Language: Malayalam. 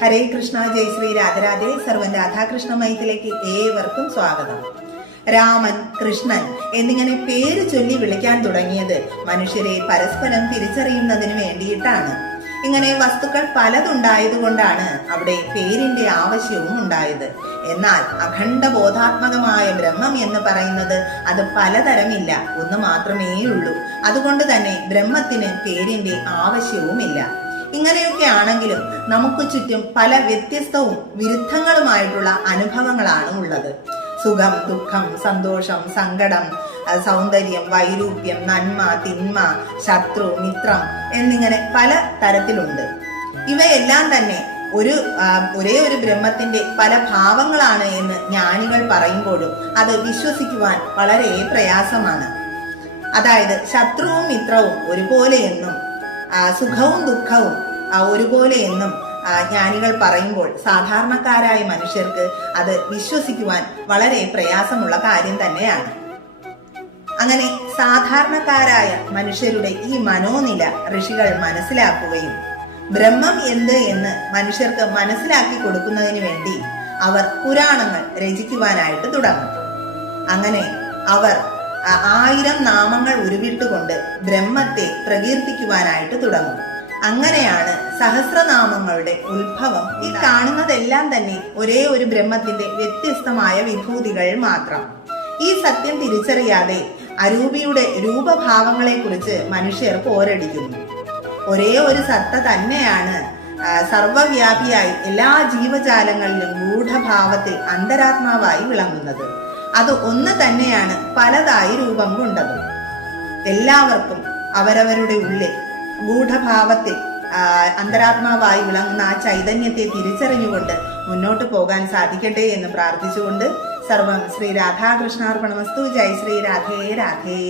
ഹരേ കൃഷ്ണ, ജയ് ശ്രീ രാധരാധേ. സർവൻ രാധാകൃഷ്ണ മൈത്തിലേക്ക് ഏവർക്കും സ്വാഗതം. രാമൻ, കൃഷ്ണൻ എന്നിങ്ങനെ പേര് ചൊല്ലി വിളിക്കാൻ തുടങ്ങിയത് മനുഷ്യരെ പരസ്പരം തിരിച്ചറിയുന്നതിന് വേണ്ടിയിട്ടാണ്. ഇങ്ങനെ വസ്തുക്കൾ പലതുണ്ടായതുകൊണ്ടാണ് അവിടെ പേരിന്റെ ആവശ്യവും ഉണ്ടായത്. എന്നാൽ അഖണ്ഡ ബോധാത്മകമായ ബ്രഹ്മം എന്ന് പറയുന്നത് അത് പലതരമില്ല, ഒന്ന് മാത്രമേ ഉള്ളൂ. അതുകൊണ്ട് തന്നെ ബ്രഹ്മത്തിന് പേരിന്റെ ആവശ്യവുമില്ല. ഇങ്ങനെയൊക്കെ ആണെങ്കിലും നമുക്ക് ചുറ്റും പല വ്യത്യസ്തവും വിരുദ്ധങ്ങളുമായിട്ടുള്ള അനുഭവങ്ങളാണ് ഉള്ളത്. സുഖം, ദുഃഖം, സന്തോഷം, സങ്കടം, സൗന്ദര്യം, വൈരൂപ്യം, നന്മ, തിന്മ, ശത്രു, മിത്രം എന്നിങ്ങനെ പല തരത്തിലുണ്ട്. ഇവയെല്ലാം തന്നെ ഒരേ ഒരു ബ്രഹ്മത്തിന്റെ പല ഭാവങ്ങളാണ് എന്ന് ജ്ഞാനികൾ പറയുമ്പോഴും അത് വിശ്വസിക്കുവാൻ വളരെ പ്രയാസമാണ്. അതായത് ശത്രുവും മിത്രവും ഒരുപോലെയെന്നും സുഖവും ദുഃഖവും ഒരുപോലെയെന്നും ജ്ഞാനികൾ പറയുമ്പോൾ സാധാരണക്കാരായ മനുഷ്യർക്ക് അത് വിശ്വസിക്കുവാൻ വളരെ പ്രയാസമുള്ള കാര്യം തന്നെയാണ്. അങ്ങനെ സാധാരണക്കാരായ മനുഷ്യരുടെ ഈ മനോനില ഋഷികൾ മനസ്സിലാക്കുകയും ബ്രഹ്മം എന്ത് എന്ന് മനുഷ്യർക്ക് മനസ്സിലാക്കി കൊടുക്കുന്നതിന് വേണ്ടി അവർ പുരാണങ്ങൾ രചിക്കുവാനായിട്ട് തുടങ്ങും. അങ്ങനെ അവർ 1000 നാമങ്ങൾ ഉരുവിട്ടുകൊണ്ട് ബ്രഹ്മത്തെ പ്രകീർത്തിക്കുവാനായിട്ട് തുടങ്ങും. അങ്ങനെയാണ് സഹസ്രനാമങ്ങളുടെ ഉത്ഭവം. ഈ കാണുന്നതെല്ലാം തന്നെ ഒരേ ഒരു ബ്രഹ്മത്തിന്റെ വ്യത്യസ്തമായ വിഭൂതികൾ മാത്രം. ഈ സത്യം തിരിച്ചറിയാതെ അരൂപിയുടെ രൂപഭാവങ്ങളെ കുറിച്ച് മനുഷ്യർ പോരടിക്കുന്നു. ഒരേ ഒരു സത്ത തന്നെയാണ് സർവവ്യാപിയായി എല്ലാ ജീവജാലങ്ങളിലും ഗൂഢഭാവത്തിൽ അന്തരാത്മാവായി വിളങ്ങുന്നത്. അത് ഒന്ന് തന്നെയാണ് പലതായി രൂപം കൊണ്ടതും. എല്ലാവർക്കും അവരവരുടെ ഉള്ളിൽ ഗൂഢഭാവത്തിൽ അന്തരാത്മാവായി വിളങ്ങുന്ന ആ ചൈതന്യത്തെ തിരിച്ചറിഞ്ഞുകൊണ്ട് മുന്നോട്ട് പോകാൻ സാധിക്കട്ടെ എന്ന് പ്രാർത്ഥിച്ചുകൊണ്ട് സർവം ശ്രീ രാധാകൃഷ്ണാർപ്പണമസ്തു. ജയ് ശ്രീ രാധേ രാധേ.